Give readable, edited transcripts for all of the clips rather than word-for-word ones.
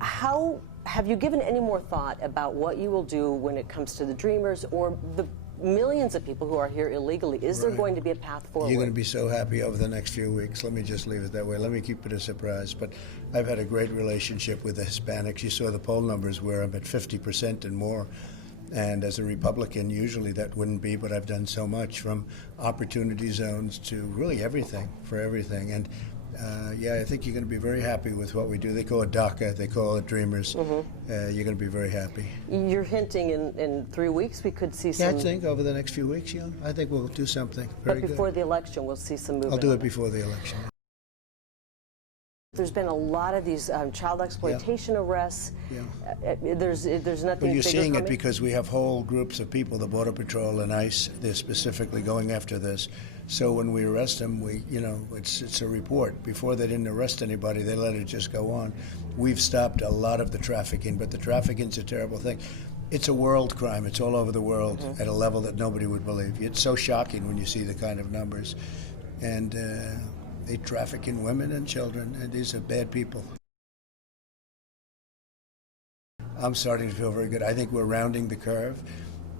How have you given any more thought about what you will do when it comes to the Dreamers or the millions of people who are here illegally? Is there going to be a path forward? You're going to be so happy over the next few weeks. Let me just leave it that way. Let me keep it a surprise. But I've had a great relationship with the Hispanics. You saw the poll numbers where I'm at 50% and more. And as a Republican, usually that wouldn't be, but I've done so much, from opportunity zones to really everything, for everything. And yeah, I think you're going to be very happy with what we do. They call it DACA, they call it Dreamers. You're going to be very happy. You're hinting in 3 weeks we could see some... Yeah, I think over the next few weeks, yeah. I think we'll do something very But before good. the election, we'll see some movement. I'll do it before the election. There's been a lot of these child exploitation arrests. There's nothing. Well, you're seeing coming? it because we have whole groups of people, the Border Patrol and ICE. They're specifically going after this. So when we arrest them, it's a report. Before they didn't arrest anybody, they let it just go on. We've stopped a lot of the trafficking, but the trafficking's a terrible thing. It's a world crime. It's all over the world at a level that nobody would believe. It's so shocking when you see the kind of numbers. And they traffic in women and children, and these are bad people. I'm starting to feel very good. I think we're rounding the curve,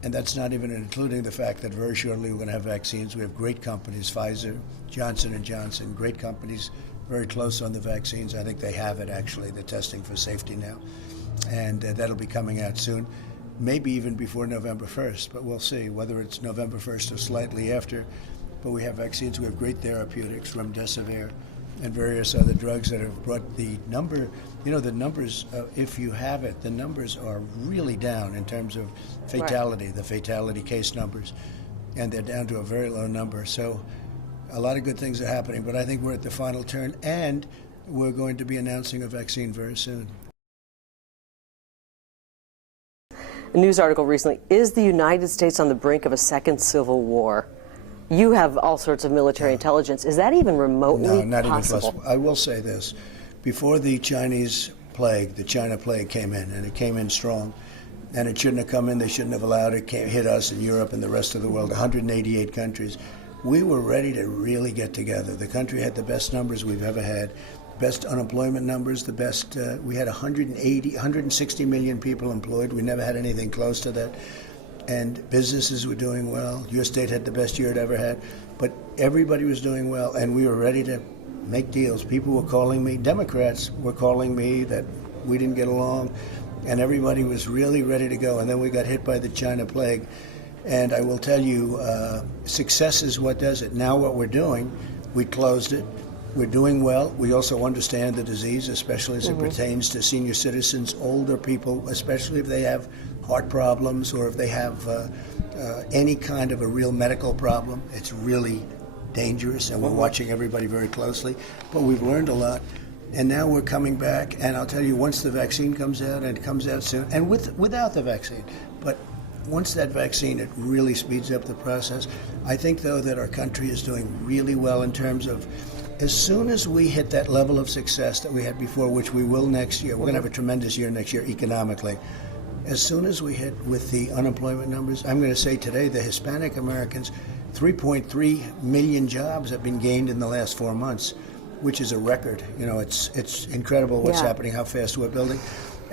and that's not even including the fact that very shortly we're going to have vaccines. We have great companies, Pfizer, Johnson & Johnson, great companies, very close on the vaccines. I think they have it, actually. They're testing for safety now, and that'll be coming out soon, maybe even before November 1st, but we'll see whether it's November 1st or slightly after. But we have vaccines, we have great therapeutics, remdesivir, and various other drugs that have brought the number, the numbers, if you have it, the numbers are really down in terms of fatality, the fatality case numbers, and they're down to a very low number. So a lot of good things are happening, but I think we're at the final turn, and we're going to be announcing a vaccine very soon. A news article recently, is the United States on the brink of a second civil war? You have all sorts of military intelligence. Is that even remotely possible? No, not even possible. I will say this. Before the Chinese plague, the China plague came in, and it came in strong, and it shouldn't have come in. They shouldn't have allowed it. It hit us in Europe and the rest of the world, 188 countries. We were ready to really get together. The country had the best numbers we've ever had, best unemployment numbers, the best. We had 160 million people employed. We never had anything close to that. And businesses were doing well. Your state had the best year it ever had. But everybody was doing well, and we were ready to make deals. People were calling me, Democrats were calling me that we didn't get along, and everybody was really ready to go. And then we got hit by the China plague. And I will tell you, success is what does it. Now what we're doing, we closed it. We're doing well. We also understand the disease, especially as it pertains to senior citizens, older people, especially if they have heart problems or if they have any kind of a real medical problem. It's really dangerous, and we're watching everybody very closely. But we've learned a lot, and now we're coming back. And I'll tell you, once the vaccine comes out, and it comes out soon, and without the vaccine, but once that vaccine, it really speeds up the process. I think, though, that our country is doing really well in terms of, as soon as we hit that level of success that we had before, which we will next year, we're going to have a tremendous year next year economically. As soon as we hit with the unemployment numbers, I'm going to say today the Hispanic Americans, 3.3 million jobs have been gained in the last 4 months, which is a record. It's incredible what's happening, how fast we're building.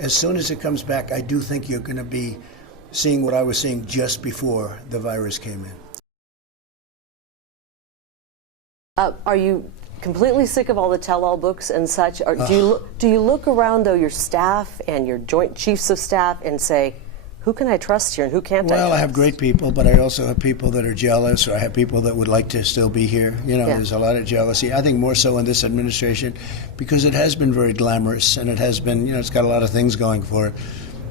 As soon as it comes back, I do think you're going to be seeing what I was seeing just before the virus came in. Are you completely sick of all the tell-all books and such? Or do you look around, though, your staff and your joint chiefs of staff and say, who can I trust here and who can't I trust? Well, I have great people, but I also have people that are jealous, or I have people that would like to still be here. There's a lot of jealousy. I think more so in this administration, because it has been very glamorous, and it has been, it's got a lot of things going for it.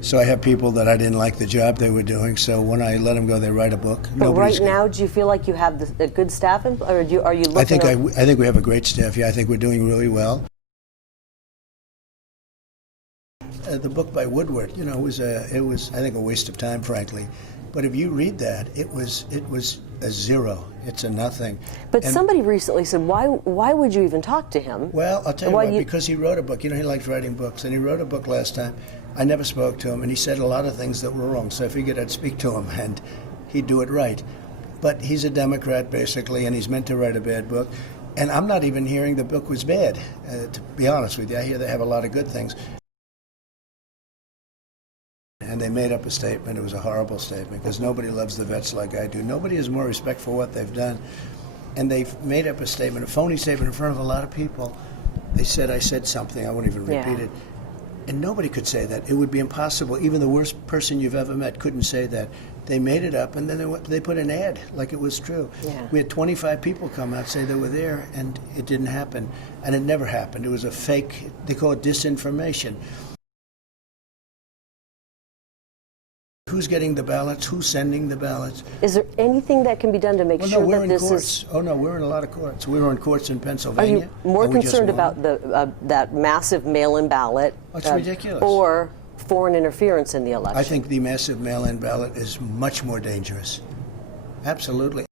So I have people that I didn't like the job they were doing, so when I let them go, they write a book. But right now, do you feel like you have a good staff, or are you looking I think we have a great staff. Yeah, I think we're doing really well. The book by Woodward, it was I think a waste of time, frankly. But if you read that, it was a zero. It's a nothing. But somebody recently said, why would you even talk to him? Well, I'll tell you why, because he wrote a book. He likes writing books, and he wrote a book last time. I never spoke to him, and he said a lot of things that were wrong, so I figured I'd speak to him, and he'd do it right. But he's a Democrat, basically, and he's meant to write a bad book. And I'm not even hearing the book was bad, to be honest with you. I hear they have a lot of good things. and they made up a statement. It was a horrible statement because nobody loves the vets like I do. Nobody has more respect for what they've done. And they've made up a statement, a phony statement in front of a lot of people. They said I said something. I won't even repeat it. And nobody could say that. It would be impossible. Even the worst person you've ever met couldn't say that. They made it up, and then they put an ad like it was true. Yeah. We had 25 people come out, say they were there, and it didn't happen. And it never happened. It was a fake, they call it disinformation. Who's getting the ballots? Who's sending the ballots? Is there anything that can be done to make sure we're that in this courts. is... Oh, no, we're in a lot of courts. We were in courts in Are Pennsylvania. you more and we just concerned won. about that massive mail-in ballot? That's ridiculous. Or foreign interference in the election? I think the massive mail-in ballot is much more dangerous. Absolutely.